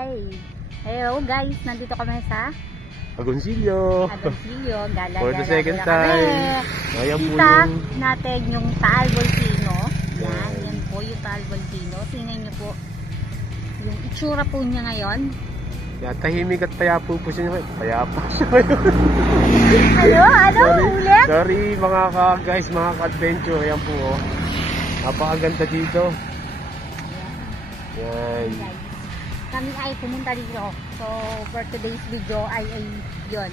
Hi! Hello guys, nandito kami sa Agoncillo. Gala-gala. For the second time. Ayan po yung natin yung Taal Volcano. Yan po yung Taal Volcano. Tingnan nyo po yung itsura po niya ngayon. Yeah, tahimik at payapo po siya ngayon. Payapo. Ano? Ulit? Sorry mga guys, mga ka-adventure. Ayan po. Oh. Napakaganda dito. Yan. Kami ay pumunta dito. So, for today's video ay yun.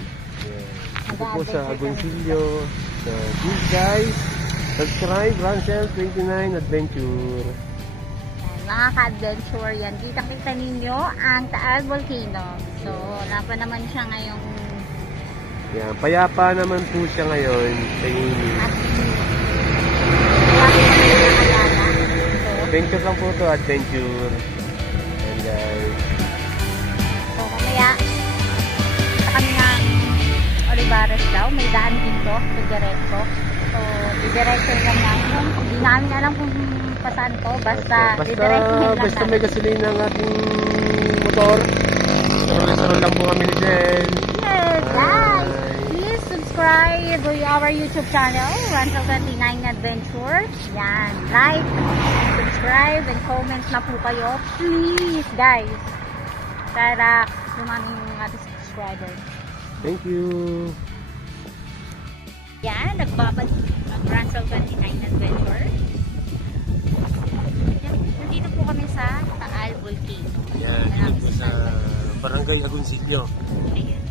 Ito po sa Agoncillo. So, please guys, subscribe Rancel 29 Adventure. Yan, mga ka-adventure yan. Kita-kita ninyo ang Taal Volcano. So, wala pa naman siya ngayong... Yan, payapa naman po siya ngayon. Adventure lang po ito, adventure. And guys. So, mamaya sa kami ng Olivares daw. May daan dito, so diretso. So, didiretso lang namin. Hindi namin alam kung pasaan to. Basta didiretso lang basta may gasolina ng ating motor. Pero lang po kami ni Jen. Yes, guys! Please subscribe to our YouTube channel, Rancel 29 Adventure. Yan, like, subscribe, and comment na po kayo. Please, guys. Para lumami yung ating subscribers. Thank you. Yan, nagbabalik ang Rancel 29 Adventure. Yan, nandito po kami sa Taal Volcano. Yan, dito po sa Barangay Agoncillo. Ayan.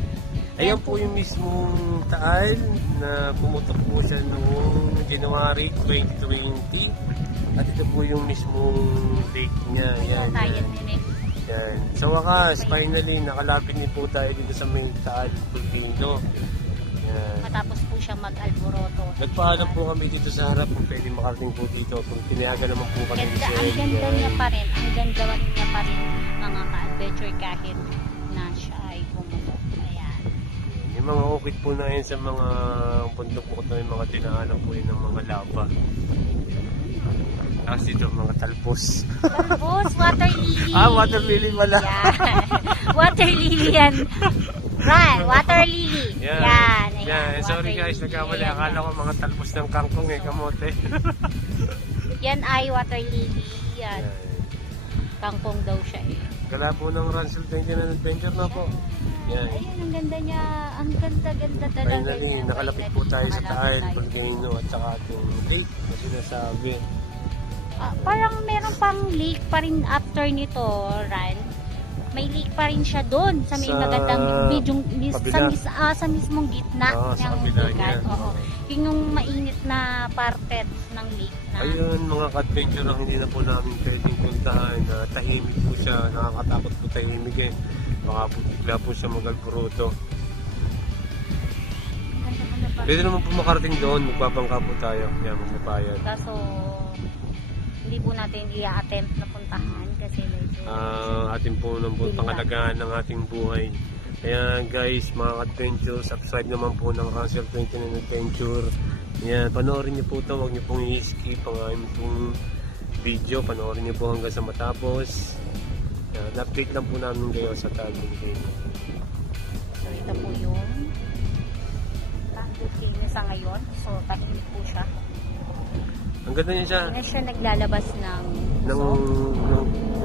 Ayan po yung mismong Taal na pumutok po siya noong January 2020. At ito po yung mismong lake niya. Yan, yan. Yan. Sa wakas, finally, nakalapit din po tayo dito sa may Taal Volcano. Yan. Matapos po siya mag-alboroto. Nagpaalam po kami dito sa harap kung pwede makarating po dito. Kung pinayagan naman po kami. Ang ganda niya pa rin. Ang ganda niya pa rin mga ka-adventure kahit na siya ay pumutok. Ayan. Yung mga ukit po na yun sa mga bundok po ito, yung mga dinaanan po yun ng mga lava. Tapos dito mga talpos. Talpos, water lily. Water lily pala. Yan. Water lily yan. Right, water lily. Yan. Yan. Sorry guys, nagkamali. Akala ko mga talpos ng kangkong kamote. Yan ay water lily. Yan. Kangkong daw siya Gala po ng Rancel 29 Adventure na po. Yan. Ayun, ang ganda niya. Ang ganda-ganda talaga. Finally, nakalapit po tayo sa Taal Volcano at saka ating lake na sinasabi. Parang meron pang lake pa rin after nito, Ran. May lake pa rin siya doon sa may magandang sa mismong gitna ng bukan. Yun yung mainit na parte ng lake na. Ayun, mga ka-adventure ang hindi na po namin pwedeng puntahan. Tahimik po siya, nakakatakot po tahimik baka po bigla po siya mag-alboroto. Pwede naman po makarating doon, magpapangka po tayo. Yan, magpapayan. Kaso hindi po natin i-attempt na puntahan kasi medyo atin po nang pangalagaan ng ating buhay. Kaya guys, mga adventure, subscribe naman po ng Rancel 29 Adventure. Yan, panoorin niyo po ito, huwag niyo pong i-skip ang aming pong video, panoorin niyo po hanggang sa matapos. Yan, update lang po namin kayo sa Taal Volcano. So ito po yung Taal Volcano sa ngayon. So tahimik po siya. Ang ganda niya siya. Hindi na siya naglalabas ng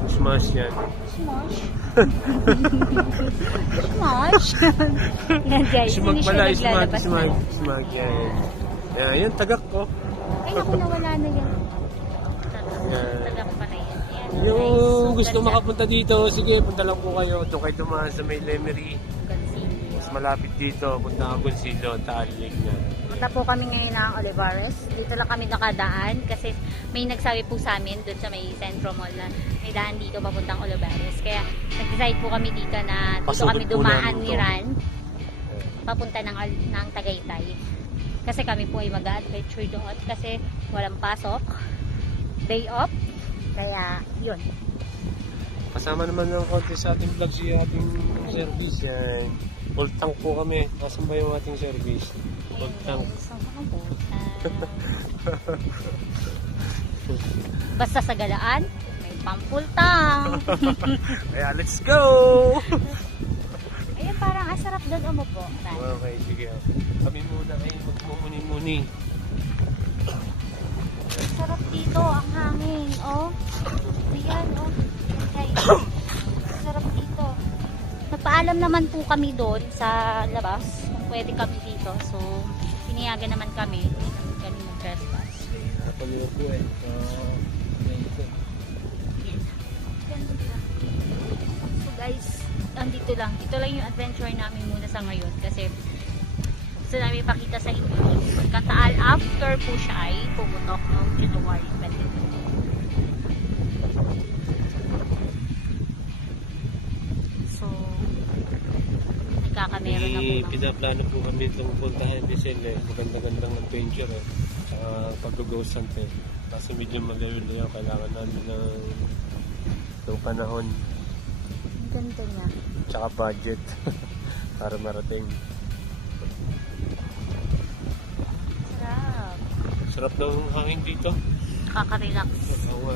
smash yan. Smash? Smash? Yan guys, hindi siya naglalabas ng smag yan. Yan, tagak ko. Ay naku, nawala na yan. Tagak pa na yan. Yung gusto makapunta dito, sige, punta lang po kayo. Doon kayo dumaan sa may Lemery. Mas malapit dito, punta Agoncillo, Taal Lake na. Punta po kami ngayon ng Olivares. Dito lang kami nakadaan kasi may nagsabi po sa amin doon sa may Centro Mall na may daan dito papuntang Olivares. Kaya nag-decide po kami dito na dito kami dumaan ni Ran papunta ng Tagaytay. Kasi kami po ay mag-adventure doon kasi walang pasok. Day off. Kaya yun. Kasama naman ng konti sa ating vlog si ating service yan. Full tank po kami. Nasaan ba yung ating service? Full tank. Basta sa galaan, may pang-full tank. Kaya let's go! Ayun, parang asarap doon umupo. Okay, sige. Kami muna ay magmumuni-muni. Sarap dito, ang hangin, oh. Ayan, oh. Guys, sarap dito. Nagpaalam naman po kami doon sa labas. Kung pwede kami dito. So, pinayagan naman kami. Hindi naman kami mag-trespass. Harapan nyo po eh. So guys, andito lang. Ito lang yung adventure namin muna sa ngayon. Kasi gusto namin ipakita sa inyo. Kataal after po siya ay pumutok noong January 22. So, nagkakameron na po. Pinaplano po kami itong puntahan Bicel eh. Maganda-gandang adventure eh. Tsaka pag-ghost hunt eh. Kasi medyo malayo-layo. Kailangan namin ng panahon. Ang ganda niya. Tsaka budget. Para marating. Sarap. Sarap ng hangin dito. Nakaka-relax. Oo.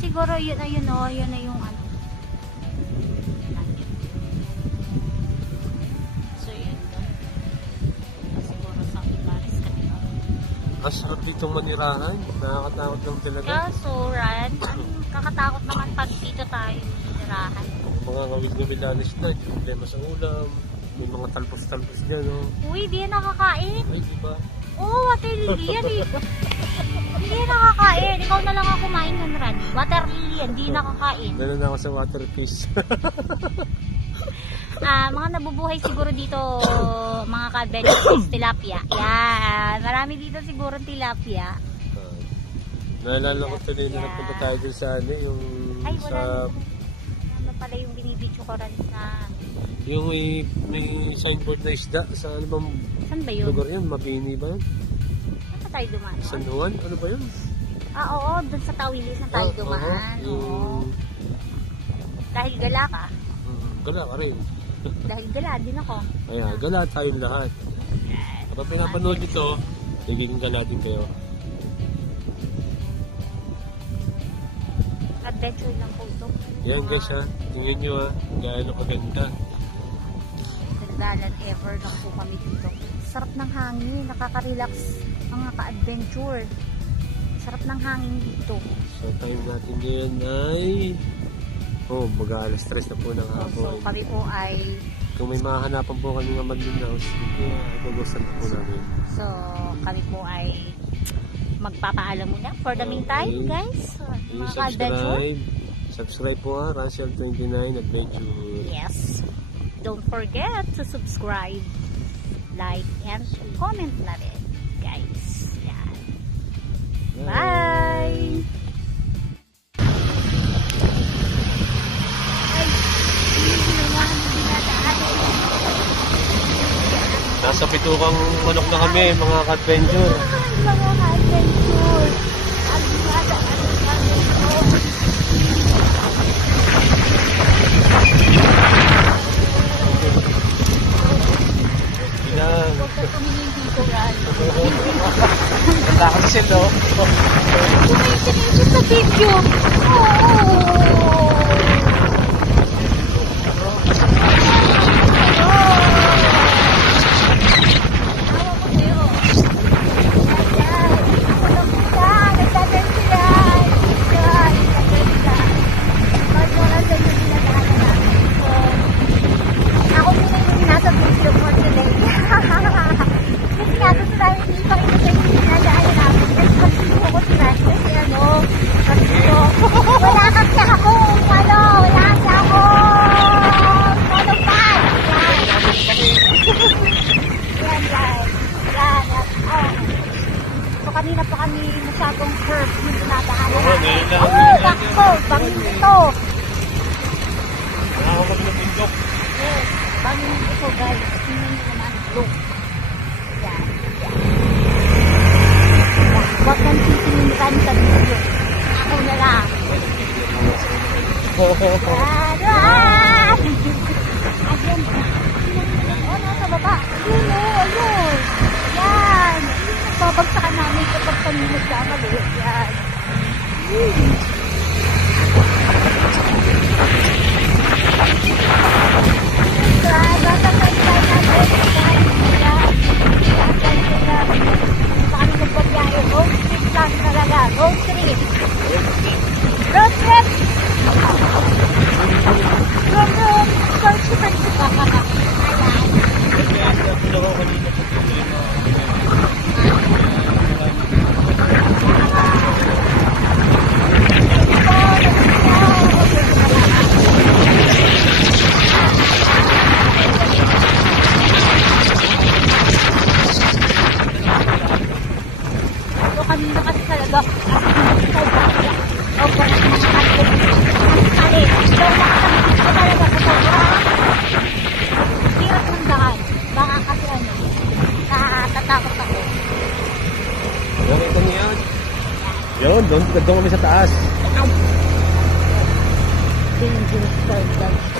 Siguro yun na yun, oh. Yun na yung ano. So yun doon. Siguro sa Ibaris kanina. Ang sarap ditong manirahan. Nakakatakot lang talaga. Kaso, Ran, kakatakot naman pag dito tayo nirahan. Mga kawig-gawilanis na. Hindi problema sa ulam. May mga talpos-talpos dyan. Oh. Uy, di yan nakakain. Ay, diba? Oo, water lily yan eh. Hindi yan nakakain. Ikaw na lang ang kumain nun, Ran. Water lily yan, di nakakain. Meron na ako sa water fish. Mga nabubuhay siguro dito, mga ka-adventures, tilapia. Yan, marami dito siguro tilapia. Naalala ko tuloy na nagpunta tayo dun sa ano, yung Ay, wala sa... Ano pala yung binibidyo ko rin na... Yung may signboard na isda sa ano bang Saan ba yun? lugar yun? Mabini ba yun? Saan pa tayo dumaan? San Juan? Ano ba yun? Oo, dun sa Tawilis na tayo dumaan. Oo. Dahil gala ka. Gala ka rin. Dahil gala din ako. Ayan, gala tayong lahat. Kapag pinapanood ito, higilin ka natin kayo. Adventure lang po ito. Yan guys ha, tingnan nyo ha, gaano kaganda. Dalan ever lang po kami dito. Sarap ng hangin, nakaka-relax mga ka-adventure. Sarap ng hangin dito. So time natin ngayon ay mag-aalas 3 na po ng hapon. So kami po ay kung may mahanapan po kami ng Madlin House, gugustuhan po namin. So kami po ay magpapaalam muna for the meantime, guys. Mga ka-adventure. Subscribe po ha, Rancial29 Adventure. Yes. Don't forget to subscribe, like, and comment na rin, guys. Yan. Bye! Ay, hindi naman dinadaan. Nasa pitukang manok na kami, mga ka-adventure. Mga ka-adventure. Ang dinadaan namin ito. Huwag ka tumingin dito, Ran. Ganda ka kasi, no? Tumingin sa video. Kanina pa kami masyadong curve yung dinadaanan natin. Bakto! Bangin ito! Ako kami ng bindok. Yes, bangin ito guys. Tingnan nyo naman. Look. Yan. Huwag kang titingin kami sa video. Ako na lang. Yan! Ayan. Tingnan nyo naman. O, nasa baba. Ayun o, ayun. Yan. pag paninod ka maliit yan. Road trip! Road trip! Kanina kasi talaga hirap ng daan. Baka kasi natatakot ako. Okay kami yan. Yun, doon kami sa taas. Dangerous part guys.